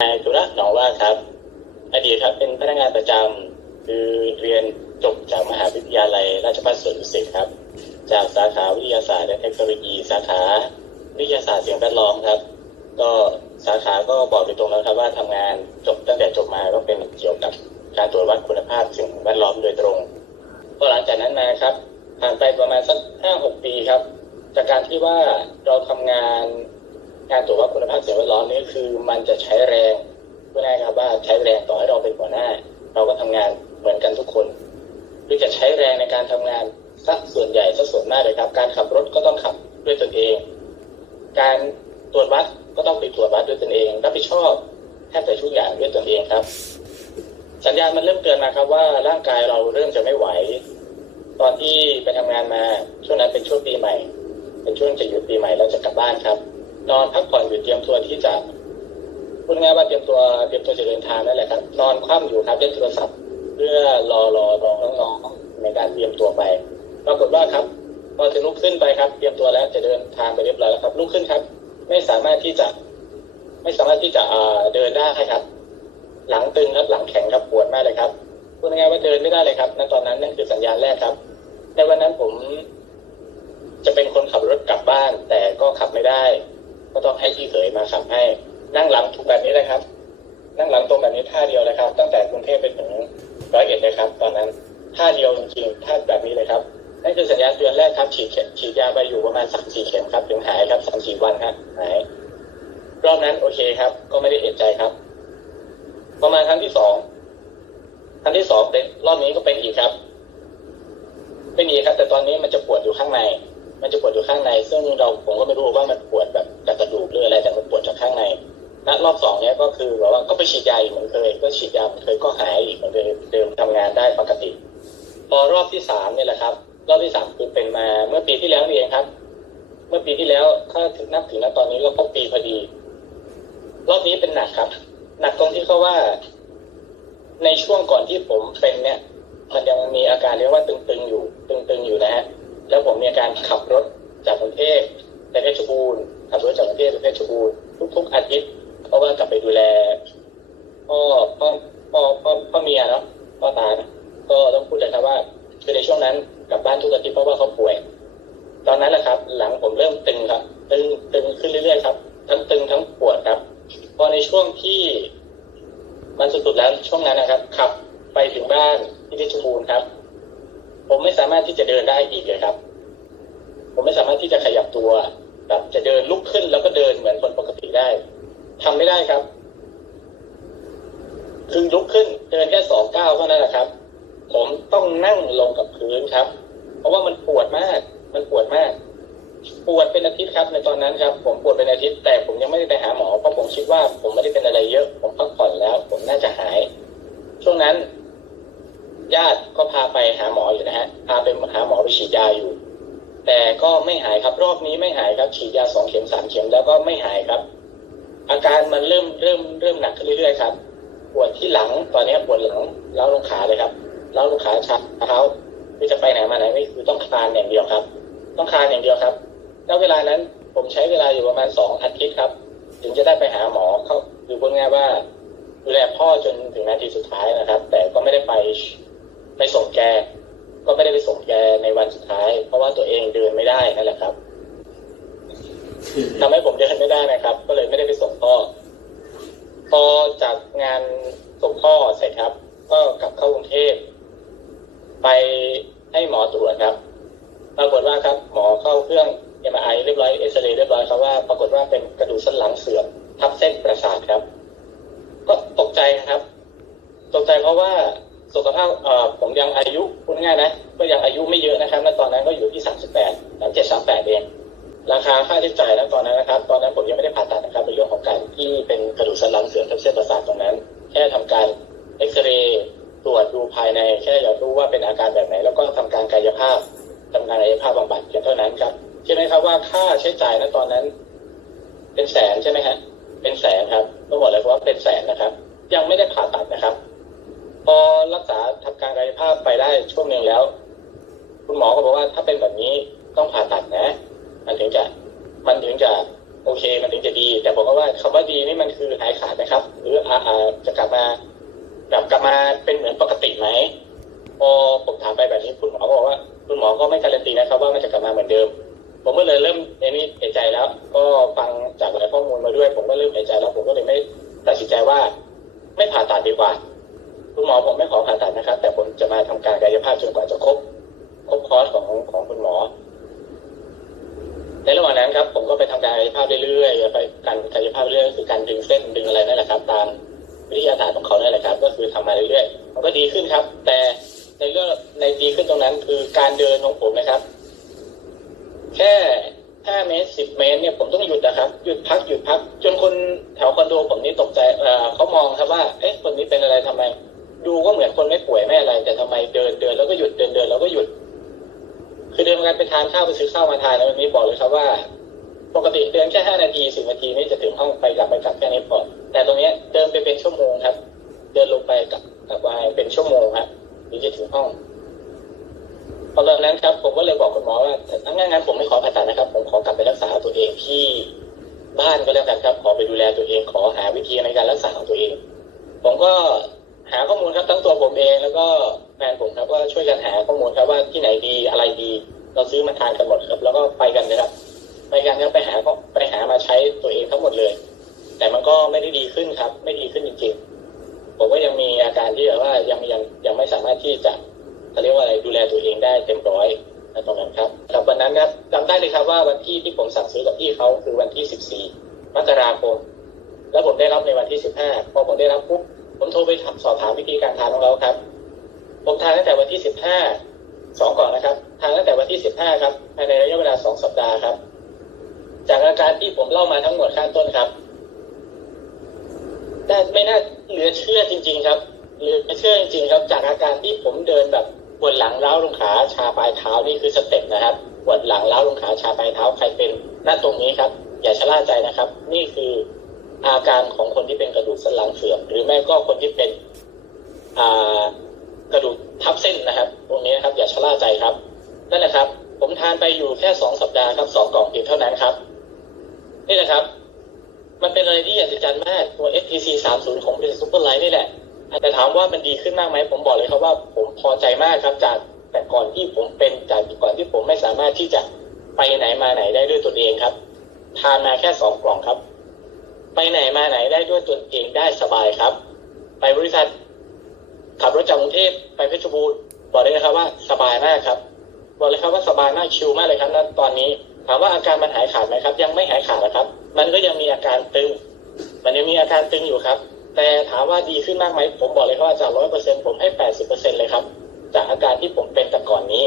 นายธุระหนองว่าครับ อดีตครับเป็นพนักงานประจำคือเรียนจบจากมหาวิทยาลัยราชภัฏสวนดุสิตครับ จากสาขาวิทยาศาสตร์และเทคโนโลยี สาขาวิทยาศาสตร์เสียงแวดล้อมครับ ก็สาขาก็บอกไปตรงแล้วครับ จะใช้แรงพูดง่ายครับว่าใช้แรงต่อให้เราเป็นหัวหน้า เราก็ทำงานเหมือนกันทุกคนหรือจะใช้แรงในการทำงานสักส่วนใหญ่สักส่วนมากเลยครับ การขับรถก็ต้องขับด้วยตนเอง การตรวจวัดก็ต้องไปตรวจวัดด้วยตนเอง รับผิดชอบแทบจะทุกอย่างด้วยตนเองครับ สัญญาณมันเริ่มเตือนมาครับว่าร่างกายเราเริ่มจะไม่ไหว ตอนที่ไปทำงานมาช่วงนั้นเป็นช่วงปีใหม่ เป็นช่วงจะหยุดปีใหม่เราจะกลับบ้านครับ นอนพักผ่อนอยู่เตรียมตัวที่จะ พูดง่ายๆว่าเตรียมตัวเตรียมตัวจะเดินทางนั่นแหละครับนอนคว่ำอยู่ครับเล่นโทรศัพท์ เพื่อรอรอรอน้องๆในการเตรียมตัวไปปรากฏว่าครับพอถึงลุกขึ้นไปครับ เตรียมตัวแล้วจะเดินทางไปเรียบร้อยแล้วครับลุกขึ้นครับ ไม่สามารถที่จะ ไม่สามารถที่จะเดินได้ครับ หลังตึงครับหลังแข็งครับปวดมากเลยครับพูดง่ายๆว่าเดินไม่ได้เลยครับณตอนนั้นนั่นคือสัญญาณแรกครับในวันนั้นผมจะเป็นคนขับรถกลับบ้าน แต่ก็ขับไม่ได้ ก็ต้องให้พี่เขยมาขับให้ นั่งหลังถูกแบบนี้เลยครับ นั่งหลังตรงแบบนี้ท่าเดียวเลยครับ ตั้งแต่กรุงเทพไปถึงร้อยเอ็ดเลยครับ ตอนนั้นท่าเดียวจริงๆท่าแบบนี้เลยครับนั่นคือสัญญาณเตือนแรกครับฉีดฉีดยาไปอยู่ประมาณสามสี่เข็มครับถึงหายครับสามสี่วันครับหายรอบนั้นโอเคครับ ก็ไม่ได้เอะใจครับประมาณครั้งที่สองครั้งที่สองเป็นรอบนี้ก็เป็นอีกครับเป็นอีกครับ แต่ตอนนี้มันจะปวดอยู่ข้างใน มันจะปวดอยู่ข้างใน ซึ่งเราผมก็ไม่รู้ว่ามันปวดแบบจากกระดูกหรืออะไรแต่มันปวดจากข้างใน ณรอบสองเนี้ยก็คือแบบว่าก็ไปฉีดยาอีกเหมือนเคยก็ฉีดยาเหมือนเคยก็หายอีกเหมือนเดิมเดิมทำงานได้ปกติ พอรอบที่สามเนี่ยแหละครับ รอบที่สามคือเป็นมาเมื่อปีที่แล้วนี่เองครับ เมื่อปีที่แล้วถ้าถึงนับถึงณตอนนี้ก็ครบปีพอดี รอบนี้เป็นหนักครับ หนักตรงที่เขาว่า ในช่วงก่อนที่ผมเป็นเนี่ย มันยังมีอาการเรียกว่าตึงๆอยู่ ตึงๆอยู่นะฮะแล้วผมมีอาการขับรถจากกรุงเทพไปเพชรบูรณ์ขับรถจากกรุงเทพไปเพชรบูรณ์ทุกๆอาทิตย์ เพราะว่ากลับไปดูแลพ่อพ่อพ่อพ่อพ่อเมียเนาะพ่อตานะก็ต้องพูดเลยครับว่าคือในช่วงนั้นกลับบ้านทุกอาทิตย์เพราะว่าเขาป่วย ตอนนั้นแหละครับ หลังผมเริ่มตึงครับ ตึงตึงขึ้นเรื่อยๆครับ ทั้งตึงทั้งปวดครับ พอในช่วงที่มันสุดๆแล้วช่วงนั้นนะครับขับไปถึงบ้านที่เพชรบูรณ์ครับ ผมไม่สามารถที่จะเดินได้อีกเลยครับ ผมไม่สามารถที่จะขยับตัวแบบจะเดินลุกขึ้นแล้วก็เดินเหมือนคนปกติได้ ทำไม่ได้ครับ คือลุกขึ้นเดินแค่สองก้าวเท่านั้นแหละครับ ผมต้องนั่งลงกับพื้นครับ เพราะว่ามันปวดมาก มันปวดมาก ปวดเป็นอาทิตย์ครับ ในตอนนั้นครับ ผมปวดเป็นอาทิตย์ แต่ผมยังไม่ได้ไปหาหมอเพราะผมคิดว่า ผมไม่ได้เป็นอะไรเยอะ ผมพักผ่อนแล้ว ผมน่าจะหาย ช่วงนั้น ญาติก็พาไปหาหมออยู่นะฮะ พาไปหาหมอไปฉีดยาอยู่ แต่ก็ไม่หายครับ รอบนี้ไม่หายครับ ฉีดยาสองเข็มสามเข็มแล้วก็ไม่หายครับ อาการมันเริ่มเริ่มเริ่มหนักขึ้นเรื่อยๆครับ ปวดที่หลังตอนนี้ปวดหลังเล้าลงขาเลยครับเล้าลงขาชักเท้าคือจะไปไหนมาไหนไม่คือต้องคลานอย่างเดียวครับ ต้องคลานอย่างเดียวครับ แล้วเวลานั้นผมใช้เวลาอยู่ประมาณสองอาทิตย์ครับ ถึงจะได้ไปหาหมอเขาคือพูดง่ายว่าดูแลพ่อจนถึงนาทีสุดท้ายนะครับ แต่ก็ไม่ได้ไปไปส่งแก ก็ไม่ได้ไปส่งแกในวันสุดท้าย เพราะว่าตัวเองเดินไม่ได้นั่นแหละครับ ทำให้ผมเดินไม่ได้นะครับ ก็เลยไม่ได้ไปส่งพ่อ พอจากงานส่งพ่อเสร็จครับ ก็กลับเข้ากรุงเทพไปให้หมอตรวจครับ ปรากฏว่าครับ หมอเข้าเครื่องเอ็มไอเรียบร้อยเอ็กซเรย์เรียบร้อยครับว่าปรากฏว่าเป็นกระดูกสันหลังเสื่อมทับเส้นประสาทครับ ก็ตกใจครับ ตกใจเพราะว่าสุขภาพเอ่อผมยังอายุพูดง่ายๆนะ ก็ยังอายุไม่เยอะนะครับณตอนนั้นก็อยู่ที่38 37 38เอง ราคาค่าใช้จ่ายณตอนนั้นนะครับ ตอนนั้นผมยังไม่ได้ผ่าตัดนะครับในเรื่องของการที่เป็นกระดูกสันหลังเสื่อมทับเส้นประสาทตรงนั้น แค่ทำการเอ็กซเรย์ตรวจดูภายในแค่อยากรู้ว่าเป็นอาการแบบไหน แล้วก็ทำการกายภาพทำการกายภาพบำบัดเพียงเท่านั้นครับใช่ไหมครับว่าค่าใช้จ่ายณตอนนั้น เป็นแสนใช่ไหมฮะเป็นแสนครับต้องบอกเลยว่าเป็นแสนนะครับ ยังไม่ได้ผ่าตัดนะครับ พอรักษาทำการกายภาพไปได้ช่วงหนึ่งแล้ว คุณหมอก็บอกว่าถ้าเป็นแบบนี้ต้องผ่าตัดนะ มันถึงจะมันถึงจะโอเค มันถึงจะดี แต่ผมก็ว่าคำว่าดีนี่มันคือหายขาดนะครับ หรือออาจะกลับมาแบบกลับมาเป็นเหมือนปกติไหมพอผมถามไปแบบนี้คุณหมอก็บอกว่า คุณหมอก็ไม่การันตีนะครับ ว่ามันจะกลับมาเหมือนเดิม ผมก็เลยเริ่มเอนี่เอะใจแล้ว ก็ฟังจากหลายข้อมูลมาด้วย ผมก็เริ่มเอะใจแล้ว ผมก็เลยไม่ตัดสินใจว่า ไม่ผ่าตัดดีกว่าคุณหมอผมไม่ขอผ่าตัดนะครับ แต่ผมจะมาทำการกายภาพจนกว่าจะครบครบคอร์สของของคุณหมอ ในระหว่างนั้นครับผมก็ไปทำการกายภาพเรื่อยๆไปการกายภาพเรื่อยคือการดึงเส้นดึงอะไรนั่นแหละครับตามวิทยาศาสตร์ของเขานั่นแหละครับ ก็คือทำมาเรื่อยๆมันก็ดีขึ้นครับ แต่ในเรื่องในดีขึ้นตรงนั้นคือการเดินของผมนะครับ แค่5เมตร10เมตรเนี่ยผมต้องหยุดนะครับ หยุดพักหยุดพัก จนคนแถวคอนโดผมนี่ตกใจเออเขามองครับว่าเอ๊ะคนนี้เป็นอะไรทำไม ดูก็เหมือนคนไม่ป่วยไม่อะไร แต่ทำไมเดินเดินแล้วก็หยุดเดินเดินแล้วก็หยุด คือเดิน กันไปทานข้าวไปซื้อข้าวมาทานแล้ววันนี้บอกเลยครับว่า ปกติเดินแค่5นาที10นาทีนี่จะถึงห้องไปกลับไปกลับแค่นี้พอแต่ตรงเนี้ยเดินไปเป็นชั่วโมงครับ เดินลงไปกลับกลับมาเป็นชั่วโมงครับถึงจะถึงห้องตอนนั้นครับ ผมก็เลยบอกคุณหมอว่าถ้างั้นงั้นผมไม่ขอผ่าตัดนะครับ ผมขอกลับไปรักษาตัวเองที่บ้านก็แล้วกันครับ ขอไปดูแลตัวเอง ขอหาวิธีในการรักษาของตัวเอง ผมก็หาข้อมูลครับทั้งตัวผมเอง แล้วก็แฟนผมครับว่าช่วยกันหาข้อมูลครับว่าที่ไหน เราซื้อมาทานกันหมดครับ แล้วก็ไปกันนะครับไปกันครับไปหาก็ไปหามาใช้ตัวเองทั้งหมดเลย แต่มันก็ไม่ได้ดีขึ้นครับ ไม่ดีขึ้นจริงๆ ผมก็ยังมีอาการที่แบบว่ายังยังยังไม่สามารถที่จะเขาเรียกว่าอะไรดูแลตัวเองได้เต็มร้อยนะตรงนั้นครับกับวันนั้นครับจำได้เลยครับว่าวันที่ที่ผมสั่งซื้อกับพี่เขาคือวันที่ 14 มกราคม แล้วผมได้รับในวันที่ 15 พอผมได้รับปุ๊บผมโทรไปสอบถามวิธีการทานของเราครับ ผมทานตั้งแต่วันที่ 15 ครับ จากอาการที่ผมเล่ามาทั้งหมดข้างต้นครับแต่ไม่น่าเหลือเชื่อจริง ๆ ครับเหลือเชื่อจริงๆครับ จากอาการที่ผมเดินแบบปวดหลังเล้าลงขาชาปลายเท้านี่คือสเต็ปนะครับปวดหลังเล้าลงขาชาปลายเท้าใครเป็นหน้าตรงนี้ครับ อย่าชะล่าใจนะครับ นี่คืออาการของคนที่เป็นกระดูกสันหลังเสื่อมหรือไม่ก็คนที่เป็นอ่ากระดูกทับเส้นนะครับ ตรงนี้นะครับ อย่าชะล่าใจครับนั่นแหละครับ ทานไปอยู่แค่สองสัปดาห์ครับสองกล่องเพียงเท่านั้นครับ นี่แหละครับ มันเป็นอะไรที่อัศจรรย์มากตัว FTC 30ของเป็นซูเปอร์ไลท์นี่แหละอาจจะถามว่ามันดีขึ้นมากไหมผมบอกเลยครับว่าผมพอใจมากครับจากแต่ก่อนที่ผมเป็นจากก่อนที่ผมไม่สามารถที่จะไปไหนมาไหนได้ด้วยตนเองครับ ทานมาแค่สองกล่องครับ ไปไหนมาไหนได้ด้วยตนเองได้สบายครับ ไปบริษัทขับรถจากกรุงเทพไปเพชรบูรณ์บอกเลยนะครับว่าสบายมากครับ บอกเลยครับว่าสบายมากชิลมากเลยครับณตอนนี้ถามว่าอาการมันหายขาดไหมครับ ยังไม่หายขาดนะครับ มันก็ยังมีอาการตึง มันยังมีอาการตึงอยู่ครับ แต่ถามว่าดีขึ้นมากไหมผมบอกเลยครับว่าจากร้อยเปอร์เซ็นผมให้แปดสิบเปอร์เซ็นเลยครับ จากอาการที่ผมเป็นแต่ก่อนนี้